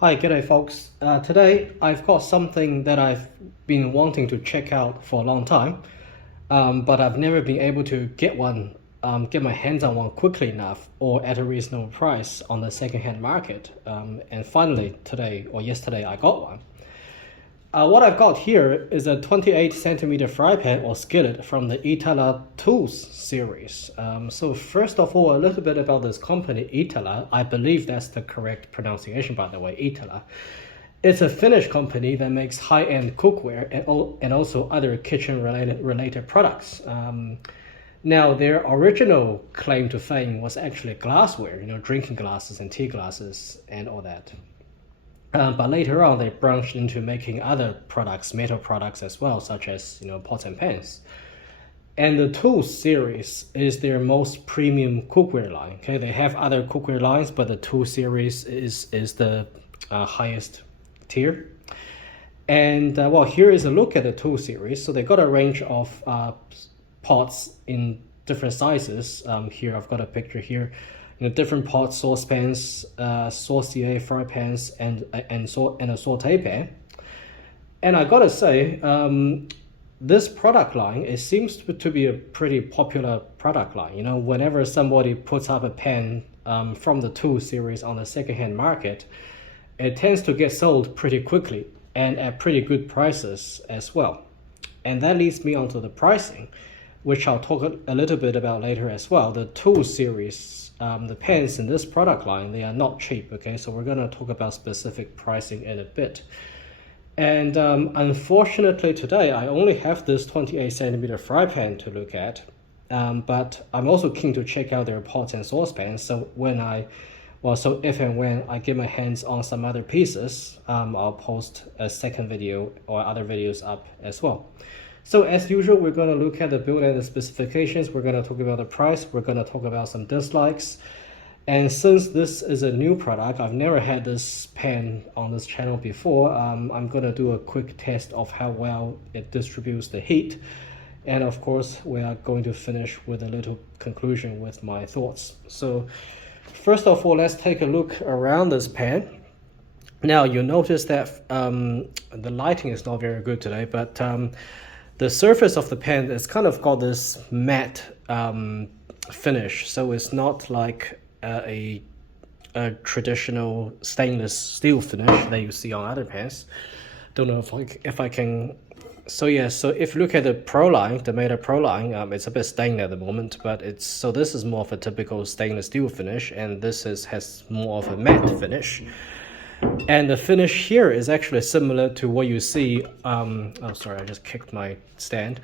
Hi, g'day folks. Today I've got something that I've been wanting to check out for a long time, but I've never been able to get my hands on one quickly enough or at a reasonable price on the secondhand market. And finally today or yesterday I got one. What I've got here is a 28cm Frypan or Skillet from the iittala tools series. So first of all, a little bit about this company, iittala. I believe that's the correct pronunciation, by the way, iittala. It's a Finnish company that makes high-end cookware and also other kitchen-related products. Now, their original claim to fame was actually glassware, drinking glasses and tea glasses and all that. But later on, they branched into making other products, metal products as well, such as pots and pans. And the Tools series is their most premium cookware line. Okay, they have other cookware lines, but the Tools series is the highest tier. And well, here is a look at the Tools series. So they got a range of pots in different sizes. Here I've got a picture here. Different pots, saucepans, saucier, fry pans, and a saute pan. And I gotta say, this product line, it seems to be a pretty popular product line. Whenever somebody puts up a pan from the Tool series on the secondhand market, it tends to get sold pretty quickly and at pretty good prices as well. And that leads me onto the pricing, which I'll talk a little bit about later as well. The Tool series, the pans in this product line, they are not cheap, okay? So we're gonna talk about specific pricing in a bit. And unfortunately today, I only have this 28cm fry pan to look at, but I'm also keen to check out their pots and saucepans. So if and when I get my hands on some other pieces, I'll post a second video or other videos up as well. So as usual, we're going to look at the build and the specifications. We're going to talk about the price. We're going to talk about some dislikes. And since this is a new product, I've never had this pan on this channel before. I'm going to do a quick test of how well it distributes the heat. And of course, we are going to finish with a little conclusion with my thoughts. So first of all, let's take a look around this pan. Now, you'll notice that the lighting is not very good today, but the surface of the pan is kind of got this matte finish, so it's not like a traditional stainless steel finish that you see on other pans. Don't know if I can. So yeah, so if you look at the Proline, the Demeyere Proline, it's a bit stained at the moment, but this is more of a typical stainless steel finish, and this has more of a matte finish. And the finish here is actually similar to what you see. Oh, sorry, I just kicked my stand.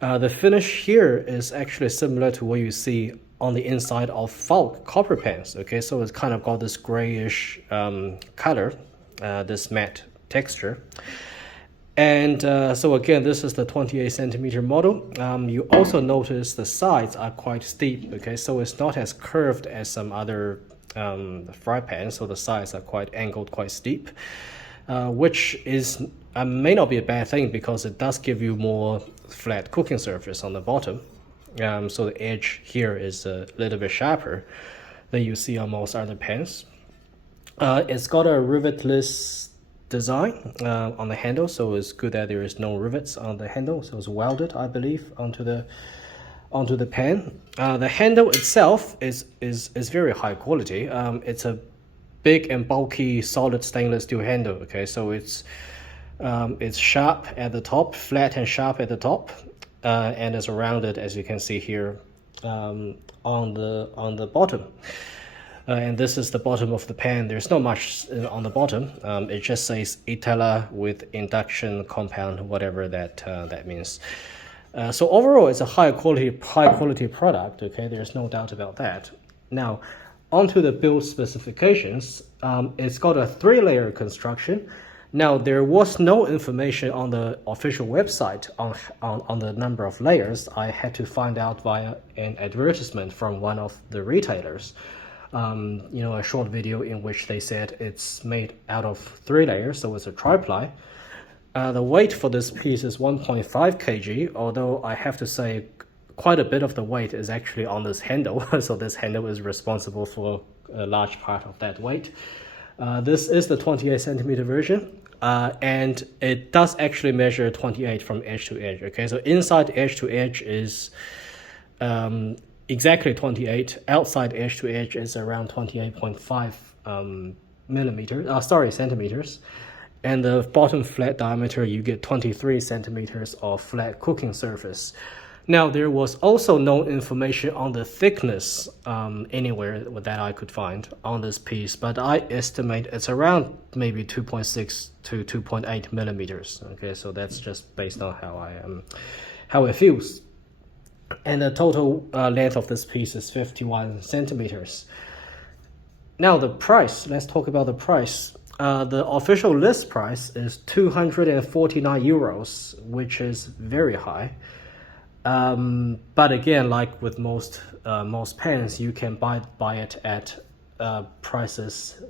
The finish here is actually similar to what you see on the inside of Falk copper pans. Okay, so it's kind of got this grayish color, this matte texture. And so again, this is the 28cm model. You also notice the sides are quite steep. Okay, so it's not as curved as some other fry pan, so the sides are quite angled, quite steep, which is may not be a bad thing because it does give you more flat cooking surface on the bottom. So the edge here is a little bit sharper than you see on most other pans. It's got a rivetless design on the handle, so it's good that there is no rivets on the handle, so it's welded, I believe, onto the pan. The handle itself is very high quality. It's a big and bulky solid stainless steel handle. Okay, so it's sharp at the top, flat and sharp at the top, and it's rounded, as you can see here, on the bottom. And this is the bottom of the pan. There's not much on the bottom. It just says iittala with induction compound, whatever that means. So overall, it's a high quality product. Okay, there's no doubt about that. Now, onto the build specifications. It's got a 3-layer construction. Now, there was no information on the official website on the number of layers. I had to find out via an advertisement from one of the retailers. A short video in which they said it's made out of 3 layers, so it's a tri-ply. The weight for this piece is 1.5 kg, although I have to say quite a bit of the weight is actually on this handle. So this handle is responsible for a large part of that weight. This is the 28 centimeter version. And it does actually measure 28 from edge to edge. Okay, so inside edge to edge is exactly 28. Outside edge to edge is around 28.5 centimeters. And the bottom flat diameter, you get 23 centimeters of flat cooking surface. Now, there was also no information on the thickness anywhere that I could find on this piece, but I estimate it's around maybe 2.6 to 2.8 millimeters. Okay, so that's just based on how it feels. And the total length of this piece is 51 centimeters. Now, the price, let's talk about the price. The official list price is 249 euros, which is very high. But again, like with most pens, you can buy it at prices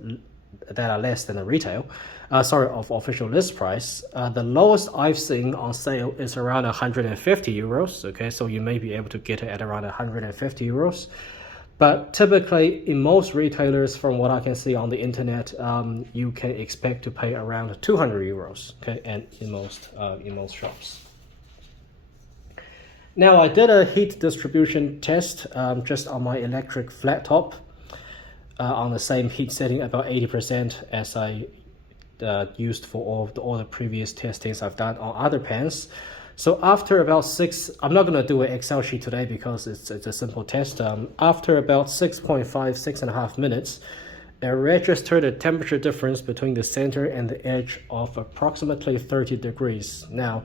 that are less than the retail. Of official list price. The lowest I've seen on sale is around 150 euros. Okay, so you may be able to get it at around 150 euros. But typically, in most retailers, from what I can see on the internet, you can expect to pay around 200 euros. Okay, and in most shops. Now, I did a heat distribution test just on my electric flat top on the same heat setting, about 80% as I used for all the previous testings I've done on other pens. So after about I'm not going to do an Excel sheet today because it's a simple test. After about 6.5 minutes, it registered a temperature difference between the center and the edge of approximately 30 degrees. Now,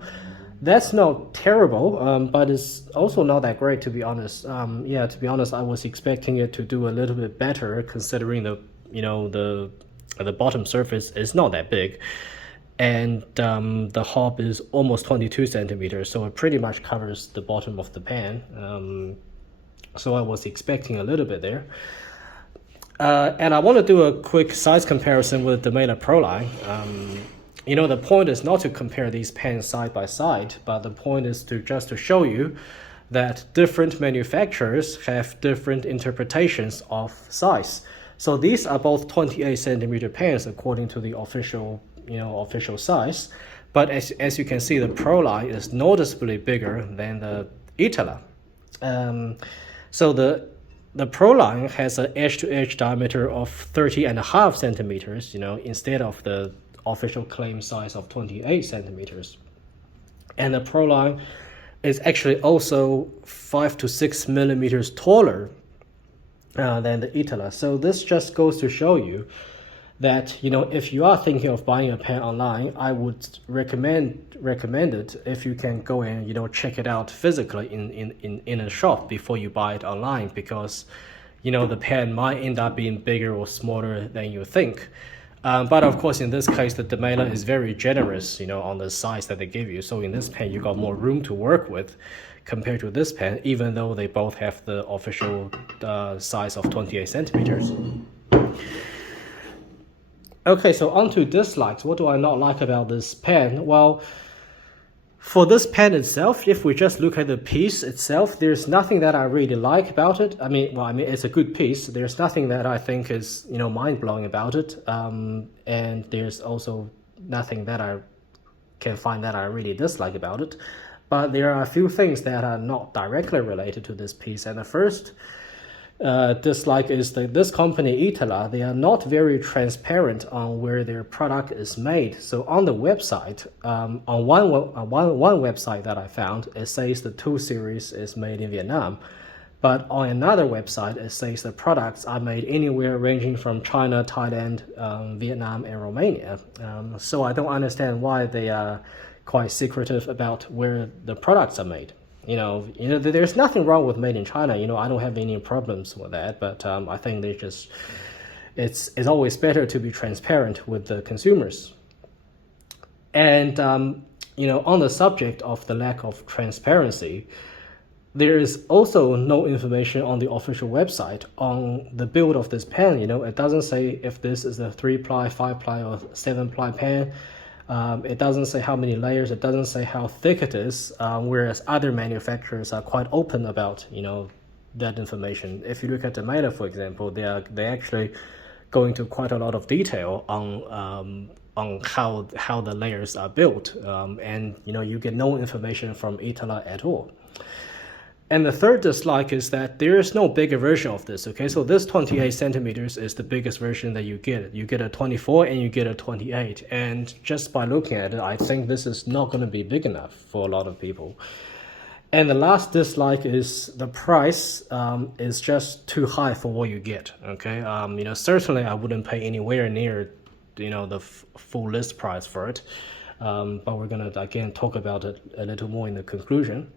that's not terrible, but it's also not that great, to be honest. To be honest, I was expecting it to do a little bit better, considering the bottom surface is not that big, and the hob is almost 22 centimeters, so it pretty much covers the bottom of the pan. So I was expecting a little bit there. And I want to do a quick size comparison with the Demeyere Proline. The point is not to compare these pens side by side, but the point is to show you that different manufacturers have different interpretations of size. So these are both 28 centimeter pens according to the official size. But as you can see, the Proline is noticeably bigger than the iittala. So the Proline has an edge-to-edge diameter of 30.5 centimeters, instead of the official claim size of 28 centimeters. And the Proline is actually also 5 to 6 millimeters taller than the iittala. So this just goes to show you that, if you are thinking of buying a pen online, I would recommend it if you can go and, check it out physically in a shop before you buy it online, because, the pen might end up being bigger or smaller than you think. But of course, in this case, the Demeyere is very generous, on the size that they give you. So in this pen, you got more room to work with compared to this pen, even though they both have the official size of 28 centimeters. Okay, so on to dislikes. What do I not like about this pen? Well, for this pen itself, if we just look at the piece itself, there's nothing that I really like about it. I mean, it's a good piece. There's nothing that I think is, mind-blowing about it. And there's also nothing that I can find that I really dislike about it. But there are a few things that are not directly related to this piece. And the first dislike is that this company, iittala, they are not very transparent on where their product is made. So on the website, on one website that I found, it says the 2 series is made in Vietnam. But on another website, it says the products are made anywhere ranging from China, Thailand, Vietnam, and Romania. So I don't understand why they are quite secretive about where the products are made. There's nothing wrong with made in China. I don't have any problems with that. But I think it's always better to be transparent with the consumers. And on the subject of the lack of transparency, there is also no information on the official website on the build of this pen. It doesn't say if this is a 3-ply, 5-ply, or 7-ply pen. It doesn't say how many layers. It doesn't say how thick it is, whereas other manufacturers are quite open about, that information. If you look at Demeyere, for example, they actually go into quite a lot of detail on how the layers are built, and you get no information from iittala at all. And the third dislike is that there is no bigger version of this. Okay, so this 28 centimeters is the biggest version that you get. You get a 24 and you get a 28, and just by looking at it, I think this is not going to be big enough for a lot of people. And the last dislike is the price is just too high for what you get. Okay, certainly I wouldn't pay anywhere near the full list price for it, but we're gonna again talk about it a little more in the conclusion.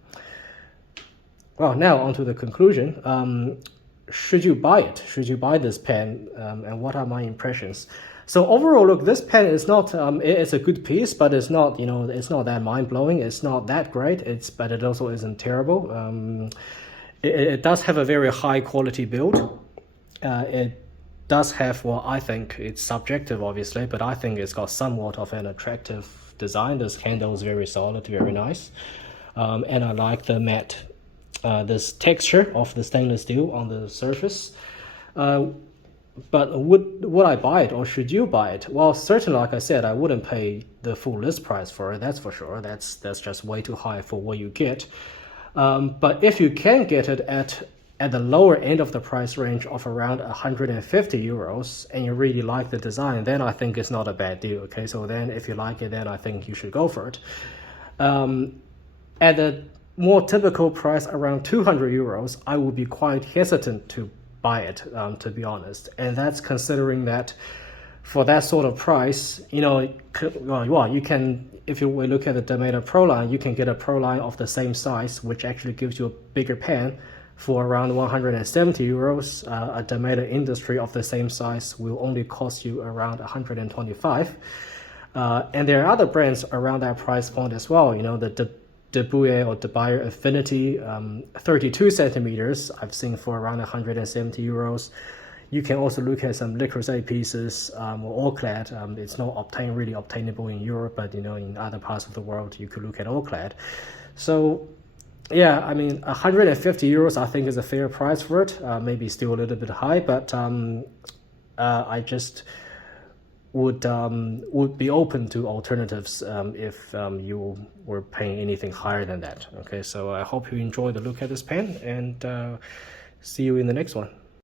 Well, now on to the conclusion. Should you buy it? Should you buy this pen? And what are my impressions? So overall, look, this pen is not, it's a good piece, but it's not, it's not that mind-blowing. It's not that great, but it also isn't terrible. It does have a very high quality build. It does have, well, I think it's subjective, obviously, but I think it's got somewhat of an attractive design. This handle is very solid, very nice. And I like the matte, this texture of the stainless steel on the surface. But would I buy it, or should you buy it? Well, certainly, like I said, I wouldn't pay the full list price for it, that's for sure. That's just way too high for what you get. But if you can get it at the lower end of the price range of around 150 euros, and you really like the design, then I think it's not a bad deal. Okay, so then if you like it, then I think you should go for it. At the more typical price around 200 euros, I would be quite hesitant to buy it, to be honest. And that's considering that for that sort of price, well, you can, if we look at the Demeyere Proline, you can get a Proline of the same size, which actually gives you a bigger pen for around 170 euros. A Demeyere Industry of the same size will only cost you around 125. And there are other brands around that price point as well. The Demeyere or Demeyere Affinity 32 centimeters I've seen for around 170 euros. You can also look at some Lucozade pieces or all-clad. It's not really obtainable in Europe, but in other parts of the world you could look at all-clad. So yeah, I mean 150 euros I think is a fair price for it. Maybe still a little bit high, but I just would be open to alternatives if you were paying anything higher than that. Okay, so I hope you enjoy the look at this pen, and see you in the next one.